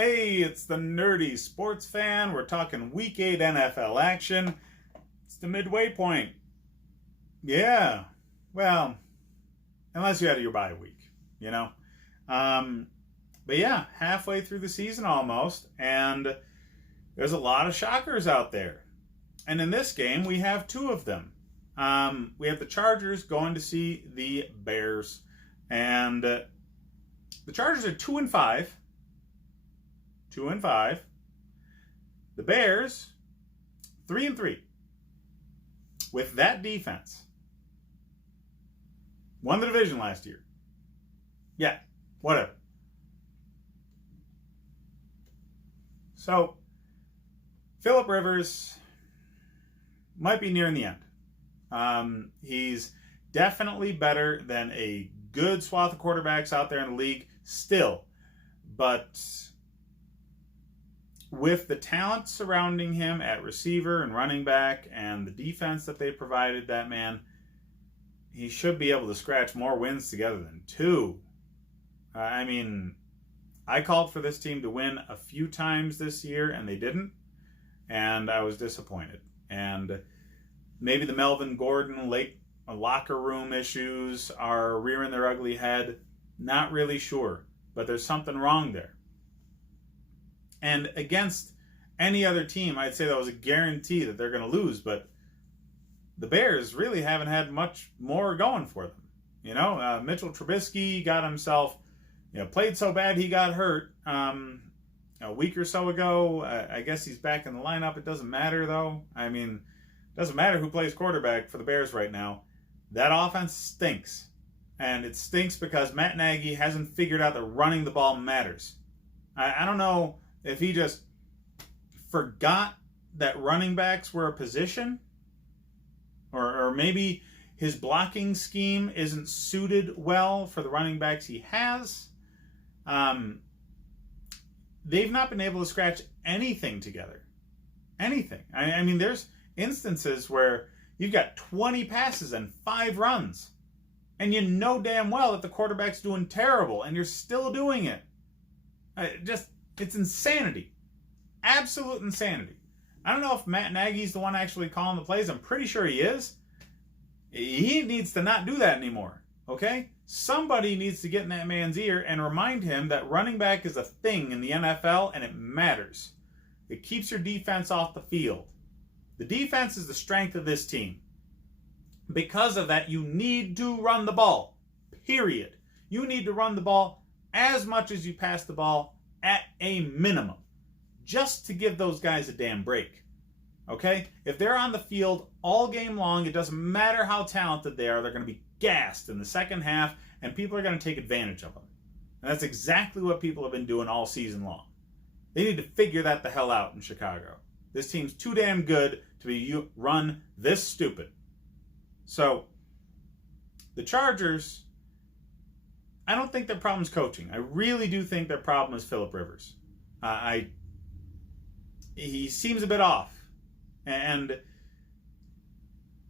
Hey, it's the Nerdy Sports Fan. We're talking Week 8 NFL action. It's the midway point. Yeah. Well, unless you had your bye week, you know? Um, but yeah, halfway through the season almost, and there's a lot of shockers out there. And in this game, we have two of them. We have the Chargers going to see the Bears. And the Chargers are 2-5. 2-5. The Bears, 3-3. With that defense, won the division last year. Yeah, whatever. So, Philip Rivers might be nearing the end. He's definitely better than a good swath of quarterbacks out there in the league still. But with the talent surrounding him at receiver and running back and the defense that they provided that man, he should be able to scratch more wins together than two. I called for this team to win a few times this year, and they didn't. And I was disappointed. And maybe the Melvin Gordon late locker room issues are rearing their ugly head. Not really sure. But there's something wrong there. And against any other team, I'd say that was a guarantee that they're going to lose. But the Bears really haven't had much more going for them. Mitchell Trubisky got himself, played so bad he got hurt a week or so ago. I guess he's back in the lineup. It doesn't matter, though. It doesn't matter who plays quarterback for the Bears right now. That offense stinks. And it stinks because Matt Nagy hasn't figured out that running the ball matters. I don't know if he just forgot that running backs were a position, or maybe his blocking scheme isn't suited well for the running backs he has. They've not been able to scratch anything together. Anything. There's instances where you've got 20 passes and 5 runs, and you know damn well that the quarterback's doing terrible, and you're still doing it. It's insanity. Absolute insanity. I don't know if Matt Nagy's the one actually calling the plays. I'm pretty sure he is. He needs to not do that anymore. Okay? Somebody needs to get in that man's ear and remind him that running back is a thing in the NFL and it matters. It keeps your defense off the field. The defense is the strength of this team. Because of that, you need to run the ball. Period. You need to run the ball as much as you pass the ball at a minimum, just to give those guys a damn break. Okay? If they're on the field all game long, it doesn't matter how talented they are, they're going to be gassed in the second half, and people are going to take advantage of them. And that's exactly what people have been doing all season long. They need to figure that the hell out in Chicago. This team's too damn good to be run this stupid. So, the Chargers, I don't think their problem is coaching. I really do think their problem is Philip Rivers. He seems a bit off. And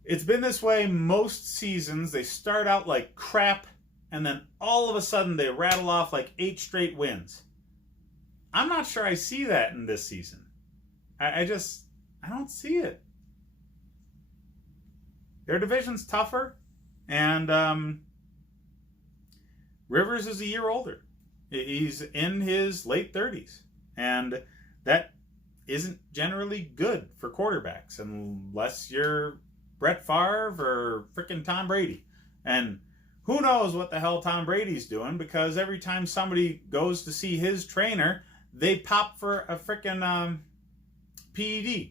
it's been this way most seasons. They start out like crap, and then all of a sudden they rattle off like 8 straight wins. I'm not sure I see that in this season. I don't see it. Their division's tougher, and Rivers is a year older. He's in his late 30s. And that isn't generally good for quarterbacks unless you're Brett Favre or frickin' Tom Brady. And who knows what the hell Tom Brady's doing, because every time somebody goes to see his trainer, they pop for a frickin' PED.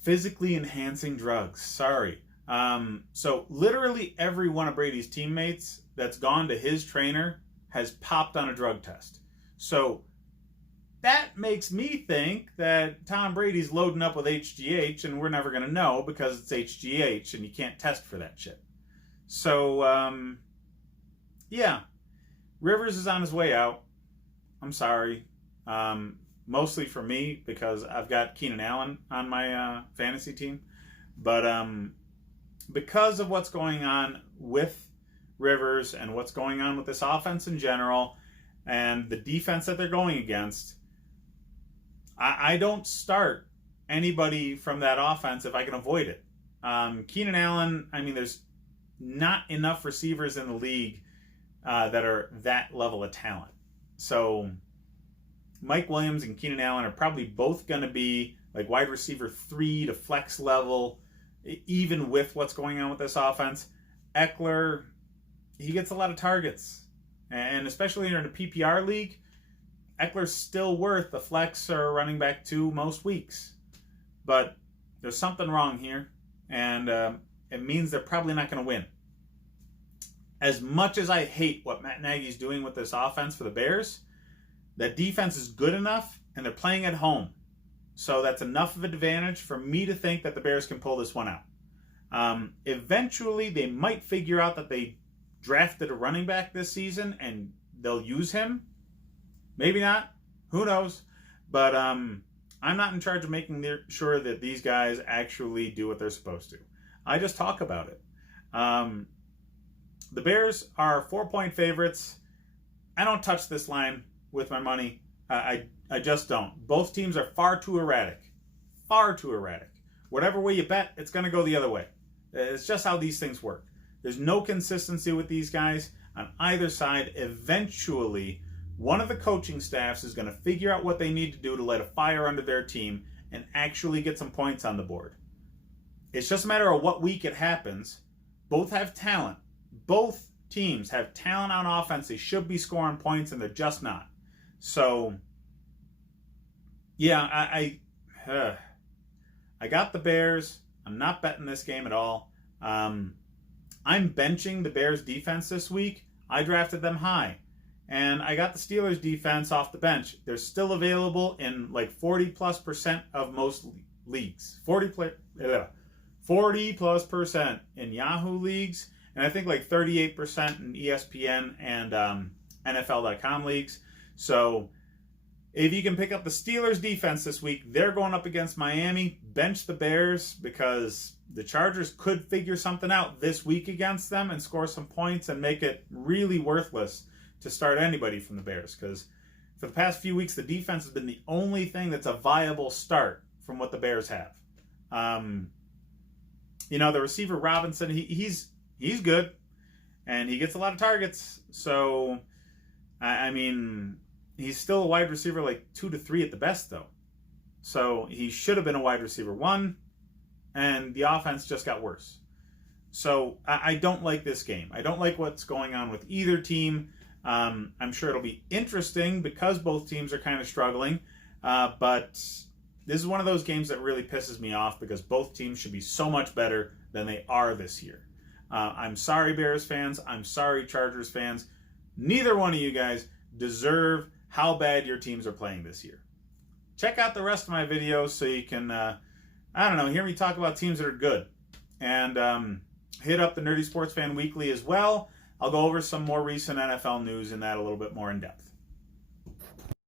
Physically enhancing drugs. Sorry. So literally every one of Brady's teammates that's gone to his trainer has popped on a drug test. So that makes me think that Tom Brady's loading up with HGH, and we're never going to know because it's HGH and you can't test for that shit. So, yeah. Rivers is on his way out. I'm sorry. Mostly for me because I've got Keenan Allen on my fantasy team. But because of what's going on with Rivers and what's going on with this offense in general, and the defense that they're going against, I don't start anybody from that offense if I can avoid it. Keenan Allen, I mean, there's not enough receivers in the league that are that level of talent. So Mike Williams and Keenan Allen are probably both going to be like wide receiver 3 to flex level, even with what's going on with this offense. Eckler, he gets a lot of targets. And especially in a PPR league, Eckler's still worth the flex or running back 2 most weeks. But there's something wrong here, and it means they're probably not going to win. As much as I hate what Matt Nagy's doing with this offense for the Bears, that defense is good enough, and they're playing at home. So that's enough of an advantage for me to think that the Bears can pull this one out. Eventually, they might figure out that they drafted a running back this season, and they'll use him. Maybe not. Who knows? But I'm not in charge of making sure that these guys actually do what they're supposed to. I just talk about it. The Bears are 4-point favorites. I don't touch this line with my money. I just don't. Both teams are far too erratic. Far too erratic. Whatever way you bet, it's going to go the other way. It's just how these things work. There's no consistency with these guys on either side. Eventually, one of the coaching staffs is going to figure out what they need to do to light a fire under their team and actually get some points on the board. It's just a matter of what week it happens. Both have talent. Both teams have talent on offense. They should be scoring points, and they're just not. So, yeah, I got the Bears. I'm not betting this game at all. I'm benching the Bears defense this week. I drafted them high. And I got the Steelers defense off the bench. They're still available in like 40+% of most leagues. 40+% in Yahoo leagues. And I think like 38% in ESPN and NFL.com leagues. So if you can pick up the Steelers defense this week, they're going up against Miami. Bench the Bears because the Chargers could figure something out this week against them and score some points and make it really worthless to start anybody from the Bears. Because for the past few weeks, the defense has been the only thing that's a viable start from what the Bears have. The receiver Robinson, he's good, and he gets a lot of targets. So, I mean, he's still a wide receiver like 2 to 3 at the best, though. So he should have been a wide receiver 1, and the offense just got worse. So I don't like this game. I don't like what's going on with either team. I'm sure it'll be interesting because both teams are kind of struggling. But this is one of those games that really pisses me off because both teams should be so much better than they are this year. I'm sorry, Bears fans. I'm sorry, Chargers fans. Neither one of you guys deserve how bad your teams are playing this year. Check out the rest of my videos so you can, hear me talk about teams that are good. And hit up the Nerdy Sports Fan Weekly as well. I'll go over some more recent NFL news in that a little bit more in depth.